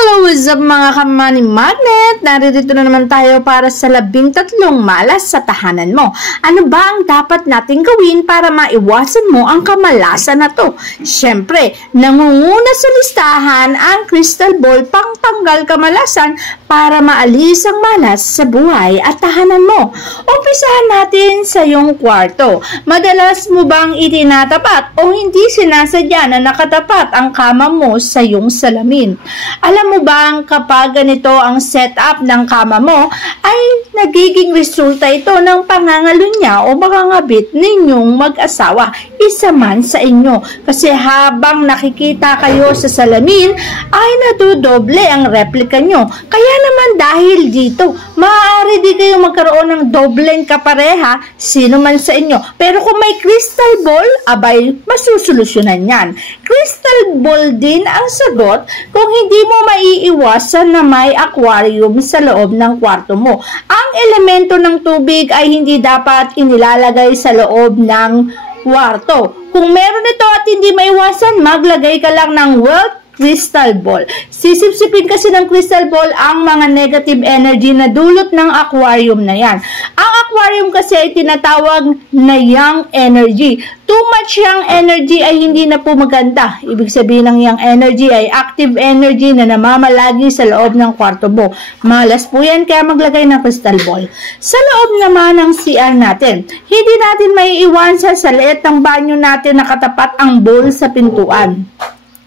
Hello, what's up mga ka-money magnet? Naririto na naman tayo para sa 13 malas sa tahanan mo. Ano ba ang dapat nating gawin para maiwasan mo ang kamalasan na to? Siyempre, nangunguna sa listahan ang crystal ball pang tanggal kamalasan para maalis ang malas sa buhay at tahanan mo. Umpisahan natin sa iyong kwarto. Madalas mo bang itinatapat o hindi sinasadya na nakatapat ang kama mo sa iyong salamin? Alam mo bang kapag ganito ang setup ng kama mo, ay nagiging resulta ito ng pangangalunya o makangabit ninyong mag-asawa, isa man sa inyo. Kasi habang nakikita kayo sa salamin, ay nadudoble ang replika nyo. Kaya naman dahil dito, maaari di kayo magkaroon ng dobleng kapareha, sino man sa inyo. Pero kung may crystal ball, abay, masusolusyonan yan. Crystal ball din ang sagot kung hindi mo maiiwasan na may aquarium sa loob ng kwarto mo. Ang elemento ng tubig ay hindi dapat inilalagay sa loob ng kwarto. Kung meron ito at hindi maiwasan, maglagay ka lang ng wealth crystal ball. Sisipsipin kasi ng crystal ball ang mga negative energy na dulot ng aquarium na yan. Ang aquarium kasi ay tinatawag na yang energy. Too much yang energy ay hindi na po maganda. Ibig sabihin ng yang energy ay active energy na namamalagi sa loob ng kwarto mo. Malas po yan, kaya maglagay ng crystal ball. Sa loob naman ng CR natin, hindi natin maiiwasan sa liit ng banyo natin nakatapat ang bowl sa pintuan.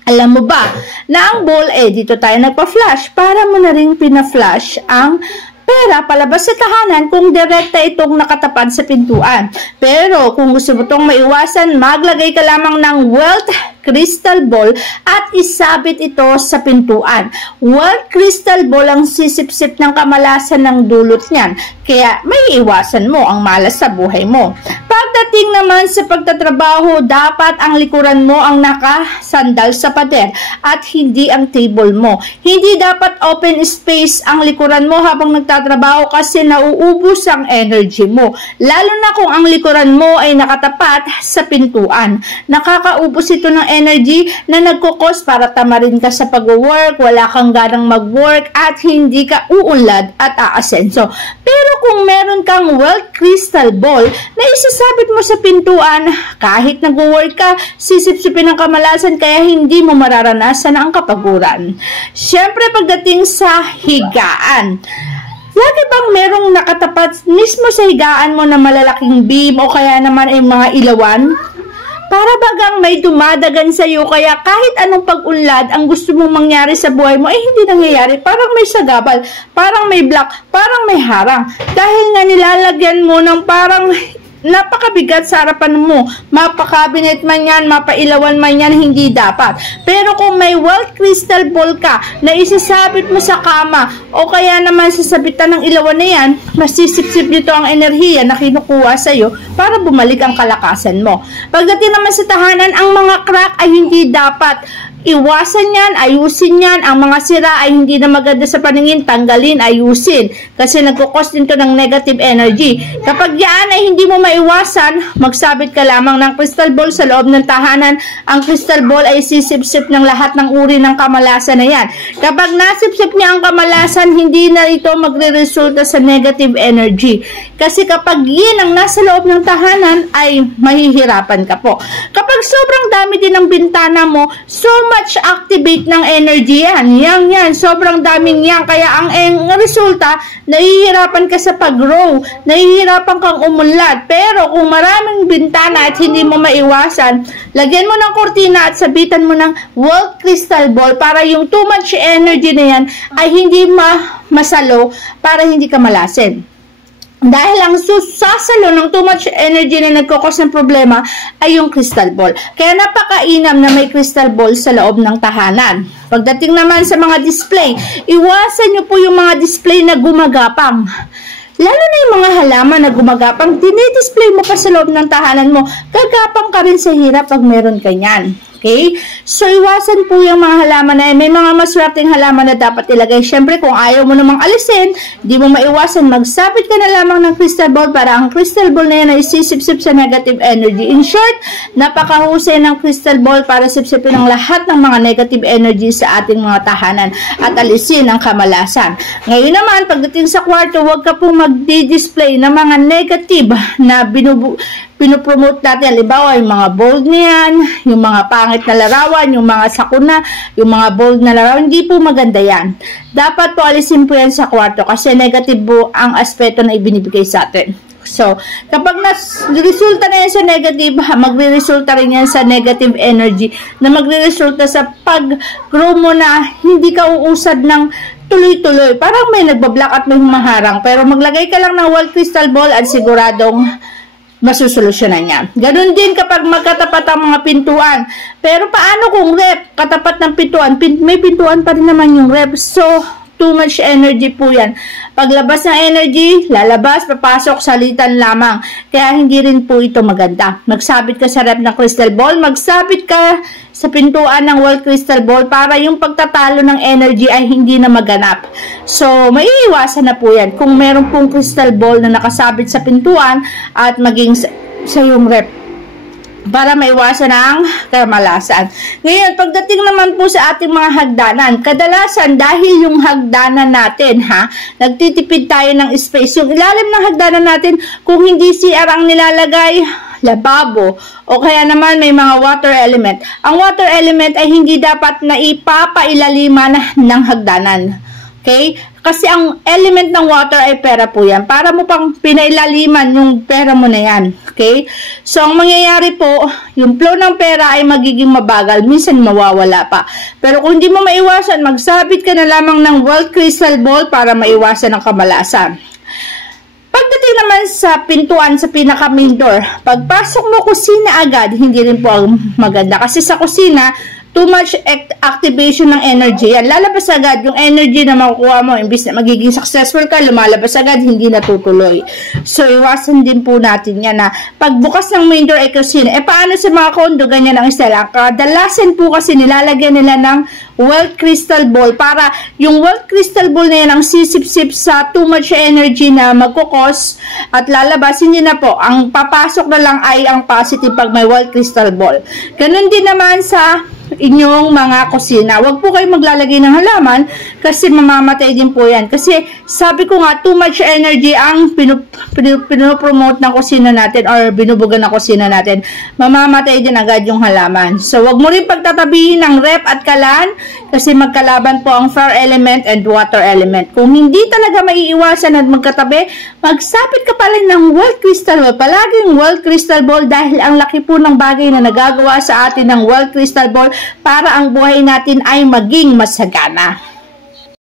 Alam mo ba na ang bowl dito tayo nagpa-flash para mo na rin pina-flash ang pera palabas sa tahanan kung direkta itong nakatapat sa pintuan. Pero kung gusto mo itong maiwasan, maglagay ka lamang ng wealth crystal ball at isabit ito sa pintuan. Wealth crystal ball ang sisipsip ng kamalasan ng dulot niyan. Kaya may iwasan mo ang malas sa buhay mo. Pagdating naman sa pagtatrabaho, dapat ang likuran mo ang nakasandal sa pader at hindi ang table mo. Hindi dapat open space ang likuran mo habang nagtatrabaho kasi nauubos ang energy mo. Lalo na kung ang likuran mo ay nakatapat sa pintuan. Nakakaubos ito ng energy na nagkukos para tamarin ka sa pag-work, wala kang ganang mag-work at hindi ka uunlad at aasenso. Pero kung meron kang wealth crystal ball na isasabit mo sa pintuan, kahit nag-work ka, sisipsipin ang kamalasan kaya hindi mo mararanasan ang kapaguran. Siyempre, pagdating sa higaan, lagi bang merong nakatapat mismo sa higaan mo na malalaking beam o kaya naman ay mga ilawan? Para bagang may dumadagan sa iyo kaya kahit anong pag-unlad ang gusto mong mangyari sa buhay mo ay hindi nangyayari. Parang may sagabal, parang may block, parang may harang. Dahil nga nilalagyan mo ng parang napakabigat sa harapan mo. Mapakabinet man yan, mapailawan man yan, hindi dapat. Pero kung may wealth crystal ball ka na isasabit mo sa kama o kaya naman sasabitan ng ilawan na yan, masisipsip nito ang enerhiya na kinukuha sa iyo para bumalik ang kalakasan mo. Pagdating naman sa tahanan, ang mga crack ay hindi dapat. Iwasan yan, ayusin yan. Ang mga sira ay hindi na maganda sa paningin, tanggalin, ayusin. Kasi nagkukos din to ng negative energy. Kapag yan ay hindi mo maiwasan, magsabit ka lamang ng crystal ball sa loob ng tahanan. Ang crystal ball ay sisipsip ng lahat ng uri ng kamalasan na yan. Kapag nasipsip niya ang kamalasan, hindi na ito magre-resulta sa negative energy. Kasi kapag yan ang nasa loob ng tahanan, ay mahihirapan ka po. Kapag sobrang dami din ng bintana mo, so much activate ng energy yan. Yan. Sobrang daming yan. Kaya ang resulta, nahihirapan ka sa pag-grow. Nahihirapan kang umunlad. Pero kung maraming bintana at hindi mo maiwasan, lagyan mo ng kortina at sabitan mo ng wealth crystal ball para yung too much energy na yan ay hindi masalo para hindi ka malasin. Dahil ang sasalo ng too much energy na nagkukos ng problema ay yung crystal ball. Kaya napakainam na may crystal ball sa loob ng tahanan. Pagdating naman sa mga display, iwasan nyo po yung mga display na gumagapang. Lalo na yung mga halaman na gumagapang, dinidisplay mo pa sa loob ng tahanan mo, gagapang ka rin sa hirap pag meron ka yan. Okay? So, iwasan po yung mga halaman na yan. May mga maswerteng halaman na dapat ilagay. Siyempre, kung ayaw mo namang alisin, di mo maiwasan, magsabit ka na lamang ng crystal ball para ang crystal ball na yan ay isisip-sip sa negative energy. In short, napakahusay ng crystal ball para sipsipin ang lahat ng mga negative energy sa ating mga tahanan at alisin ang kamalasan. Ngayon naman, pagdating sa kwarto, huwag ka po mag-display ng mga negative na pinopromote natin. Halimbawa, yung mga bold na yan, yung mga pangit na larawan, yung mga sakuna, yung mga bold na larawan, hindi po maganda yan. Dapat po alisin po yan sa kwarto kasi negative po ang aspeto na ibinibigay sa atin. So, kapag resulta na yan sa negative, magre-resulta rin yan sa negative energy na magre-resulta sa pag-grow mo na hindi ka uusad ng tuloy-tuloy. Parang may nagbablock at may humaharang. Pero maglagay ka lang ng wild crystal ball at siguradong masusolusyonan niya. Ganon din kapag magkatapat ang mga pintuan. Pero paano kung rep? Katapat ng pintuan, may pintuan pa rin naman yung rep. So, too much energy po yan. Paglabas ng energy, lalabas, papasok, salitan lamang. Kaya hindi rin po ito maganda. Magsabit ka sa rep ng crystal ball, magsabit ka sa pintuan ng wild crystal ball para yung pagtatalo ng energy ay hindi na maganap. So, maiiwasan na po yan kung meron pong crystal ball na nakasabit sa pintuan at maging sa yung rep para maiwasan ang kamalasan. Ngayon, pagdating naman po sa ating mga hagdanan, kadalasan dahil yung hagdanan natin, nagtitipid tayo ng space. Yung ilalim ng hagdanan natin, kung hindi CR ang nilalagay, lababo, o kaya naman may mga water element. Ang water element ay hindi dapat na ipapailaliman ng hagdanan. Okay? Kasi ang element ng water ay pera po yan. Para mo pang pinailaliman yung pera mo na yan. Okay? So, ang mangyayari po, yung flow ng pera ay magiging mabagal. Minsan mawawala pa. Pero kung hindi mo maiwasan, magsabit ka na lamang ng wild crystal ball para maiwasan ang kamalasan. Pagdating naman sa pintuan sa pinaka main door, pagpasok mo kusina agad, hindi rin po ang maganda. Kasi sa kusina, too much activation ng energy. Yan, lalabas agad yung energy na makukuha mo. Imbis na magiging successful ka, lumalabas agad, hindi natutuloy. So, iwasan din po natin yan na pagbukas ng main door ay kusina. Paano sa mga condo, ganyan ang style. Kadalasan po kasi nilalagyan nila ng wild crystal ball para yung wild crystal ball na yan ang sisip-sip sa too much energy na magkukos at lalabas. Hindi na po. Ang papasok na lang ay ang positive pag may wild crystal ball. Ganun din naman sa inyong mga kusina. Huwag po kayo maglalagay ng halaman kasi mamamatay din po yan. Kasi sabi ko nga, too much energy ang pinopromote ng kusina natin or binubugan ng kusina natin. Mamamatay din agad yung halaman. So, huwag mo rin pagtatabihin ng rep at kalan kasi magkalaban po ang fire element and water element. Kung hindi talaga maiiwasan at magkatabi, magsapit ka pa rin ng wild crystal ball. Palaging wild crystal ball dahil ang laki po ng bagay na nagagawa sa atin ng wild crystal ball para ang buhay natin ay maging masagana.